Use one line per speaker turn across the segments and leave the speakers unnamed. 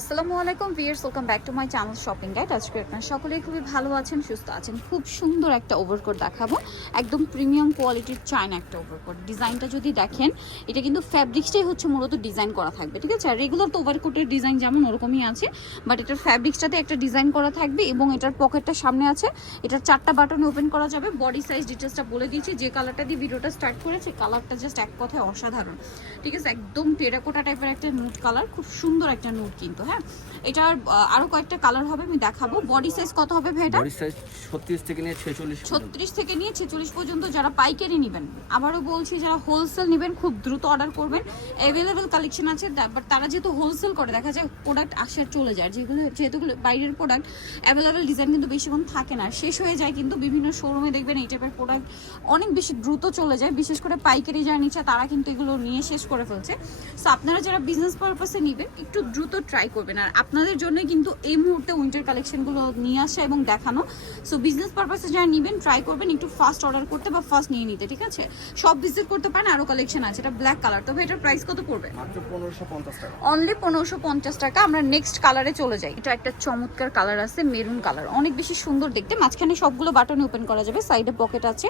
আসসালামু আলাইকুম viewers welcome back to my channel shopping guide আজকে আপনারা সকলেই খুবই ভালো আছেন, সুস্থ আছেন। খুব সুন্দর একটা ওভারকোট দেখাবো। একদম প্রিমিয়াম কোয়ালিটির চায়না একটা ওভারকোট ডিজাইনটা যদি দেখেন, এটা কিন্তু ফ্যাব্রিক্সটাই হচ্ছে মূলত ডিজাইন করা থাকবে, ঠিক আছে? আর রেগুলার তো ওভারকোটের ডিজাইন যেমন ওরকমই আছে বাট এটার ফ্যাব্রিক্সটাতে একটা ডিজাইন করা থাকবে এবং এটার পকেটটা সামনে আছে। এটার চারটা বাটনে ওপেন করা যাবে। বডি সাইজ ডিটেলসটা বলে দিয়েছি, যে কালারটা দিয়ে ভিডিওটা স্টার্ট করেছে কালারটা জাস্ট এক কথায় অসাধারণ। ঠিক আছে? একদম টেরাকোটা টাইপের একটা নুট কালার খুব সুন্দর একটা নুট কিন্তু হ্যাঁ? এটার আরও কয়েকটা কালার হবে আমি দেখাবো। বডি সাইজ কত হবে ভাই এটা?
বডি সাইজ ছত্রিশ থেকে নিয়ে ছেচল্লিশ
ছত্রিশ থেকে নিয়ে ছেচল্লিশ পর্যন্ত যারা পাইকারি নেবেন আবারও বলছি যারা হোলসেল নেবেন খুব দ্রুত অর্ডার করবেন। অ্যাভেলেবেল কালেকশন আছে বাট তারা যেহেতু হোলসেল করে দেখা যায় প্রোডাক্ট আসে আর চলে যায়। যেগুলো যেহেতু বাইরের প্রোডাক্ট অ্যাভেলেবেল ডিজাইন কিন্তু বেশিক্ষণ থাকে না। শেষ হয়ে যায় কিন্তু বিভিন্ন শোরুমে দেখবেন এই টাইপের প্রোডাক্ট অনেক বেশি দ্রুত চলে যায়। বিশেষ করে পাইকারি যারা নিচ্ছে তারা কিন্তু এগুলো নিয়ে শেষ করে ফেলছে। সো আপনারা যারা বিজনেস পারপাসে নেবেন একটু দ্রুত ট্রাই করবেন। আর আপনাদের জন্য কিন্তু এই মুহূর্তে উইন্টার কালেকশনগুলো নিয়ে আসা এবং দেখানো। সো বিজনেস পারপাসে যারা নেবেন ট্রাই করবেন একটু ফার্স্ট অর্ডার করতে বা ফার্স্ট নিয়ে নিতে ঠিক আছে? সব ভিজিট করতে পারেন আরও কালেকশন আছে। এটা ব্ল্যাক কালার তবে এটার প্রাইস কত পড়বে? অনলি পনেরোশো পঞ্চাশ টাকা। আমরা নেক্সট কালারে চলে যাই। এটা একটা চমৎকার কালার আছে মেরুন কালার অনেক বেশি সুন্দর দেখতে। মাঝখানে সবগুলো বাটনে ওপেন করা যাবে সাইডে পকেট আছে।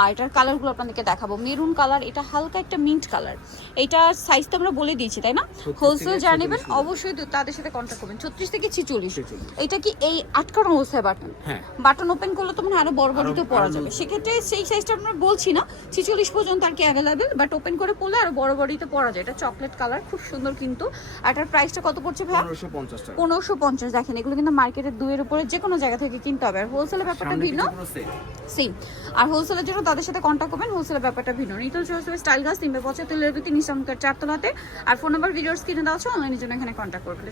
আর এটার কালারগুলো আপনাদেরকে দেখাবো। মেরুন কালার এটা হালকা একটা মিন্ট কালার এটার সাইজ তো আমরা বলে দিয়েছি তাই না? হোলসেল যারা নেবেন অবশ্যই তো তাদের সাথে কন্ট্যাক্ট করবেন ছত্রিশ থেকে ছিচল্লিশ
46
এটা কি এই আটকানো অবস্থায় বাটন
হ্যাঁ
বাটন ওপেন করলে তো মানে আরও বড় বড়িতে
আরো-
পরা যাবে। সেক্ষেত্রে সেই সাইজটা আমরা বলছি না ছিচল্লিশ পর্যন্ত আর কি অ্যাভেলেবেল বাট ওপেন করে পড়লে আরও বড় বডিতে পরা যায় এটা চকলেট কালার খুব সুন্দর কিন্তু আর এটার প্রাইসটা কত পড়ছে ভাই
পনেরোশো পঞ্চাশ
দেখেন এগুলো কিন্তু মার্কেটের দুইয়ের উপরে যে কোনো জায়গা থেকে কিনতে হবে আর হোলসেলের ব্যাপারটা ভিন্ন সেম আর হোলসেলের জন্য তাদের সাথে কন্ট্যাক্ট করবেন হোলসেলের ব্যাপারটা ভিন্ন নিতল চৌরাস্তা স্টাইল গাছ তিনবে পঁচাত্তর লেভি তিন ইসলামকার চারতলাতে আর ফোন নাম্বার ভিডিওর স্ক্রিনে দেওয়া আছে অনলাইনের জন্য এখানে কন্ট্যাক্ট করবেন